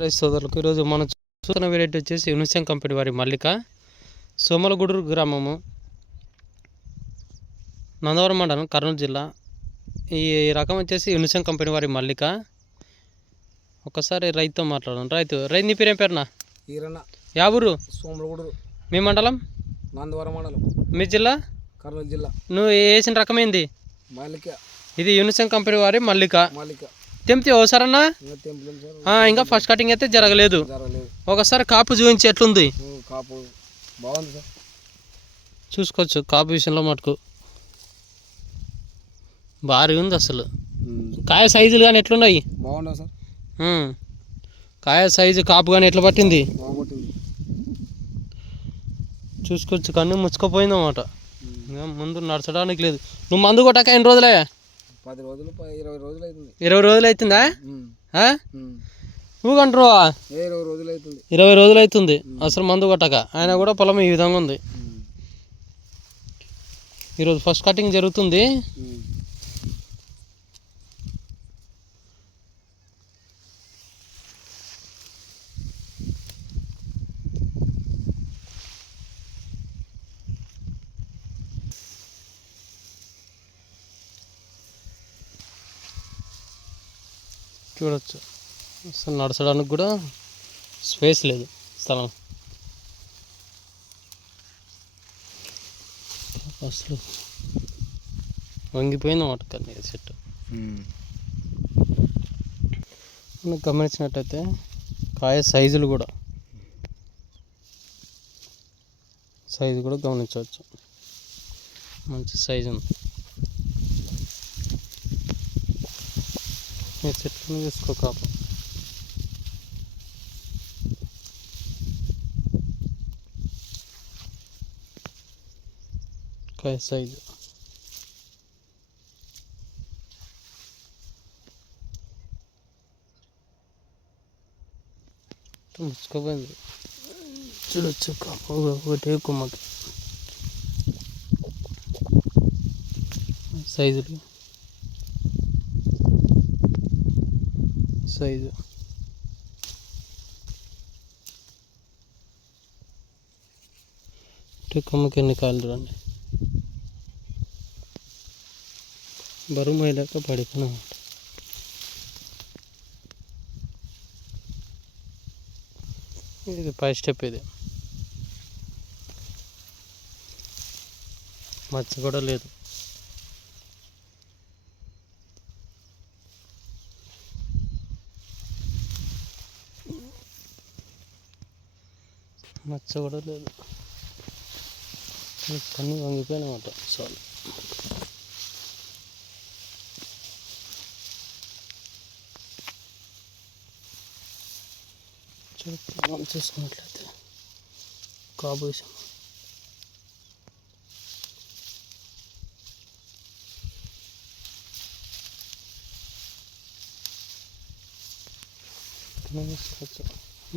రైతు సోదరులకు ఈరోజు మనం చూస్తున్న వెరైటీ వచ్చేసి యూనిసెన్ కంపెనీ వారి మల్లిక, సోమలగూడూరు గ్రామము, నందవరం మండలం, కర్నూలు జిల్లా. ఈ రకం వచ్చేసి యూనిసెన్ కంపెనీ వారి మల్లిక. ఒకసారి రైతుతో మాట్లాడడం. రైతు నీ పేరేం పేరునా? యా ఊరు? సోమలగూడూరు. మీ మండలం? నందవరం మండలం. మీ జిల్లా? కర్నూలు జిల్లా. నువ్వు వేసిన రకమైంది మల్లిక. ఇది యూనిసెన్ కంపెనీ వారి మల్లిక. మల్లిక తెంపి ఓసారన్నా? ఇంకా ఫస్ట్ కటింగ్ అయితే జరగలేదు. ఒకసారి కాపు చూపించి ఎట్లుంది? కాపు బాగుంది సార్, చూసుకోవచ్చు. కాపు విషయంలో మటుకు భారీ ఉంది అసలు. కాయ సైజులు కానీ ఎట్లున్నాయి? బాగున్నాయి సార్. కాయ సైజు కాపు కానీ ఎట్లా పట్టింది చూసుకోవచ్చు. కన్ను ముచ్చుకపోయింది అన్నమాట. ముందు నడచడానికి లేదు. నువ్వు మందు కొట్టాక ఎన్ని రోజులే? 10 రోజులు 20 రోజులు అవుతుంది. 20 రోజులు అవుతుందా? నువ్వు కంటారు 20 రోజులు అవుతుంది. 20 రోజులు అవుతుంది అసలు మందు కొట్టక. ఆయన కూడా పొలం ఈ విధంగా ఉంది. ఈరోజు ఫస్ట్ కటింగ్ జరుగుతుంది. చూడవచ్చు, అసలు నడచడానికి కూడా స్పేస్ లేదు, స్థలం. అసలు వంగిపోయింది అన్నమాట కానీ చెట్టు. గమనించినట్టయితే కాయ సైజు కూడా గమనించవచ్చు. మంచి సైజు ఉంది. చెట్లను చూసుకో కాపు. కాయ సైజు ముచ్చుకోపోయింది. చూడొచ్చు కాపు ఒకటే కొమ్మకి సైజు కొమ్మకి ఎన్ని కాయలు చూడండి. బరువు మోయలేక పడిపోయినా. ఇది 5 స్టెప్. ఇది మచ్చ కూడా లేదు. కన్నీ వంగిపోయినమాట. చాలు. మనం చూసుకున్నట్లయితే కాపు విషయం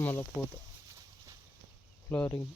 మళ్ళీ పూత ఫ్లవరింగ్.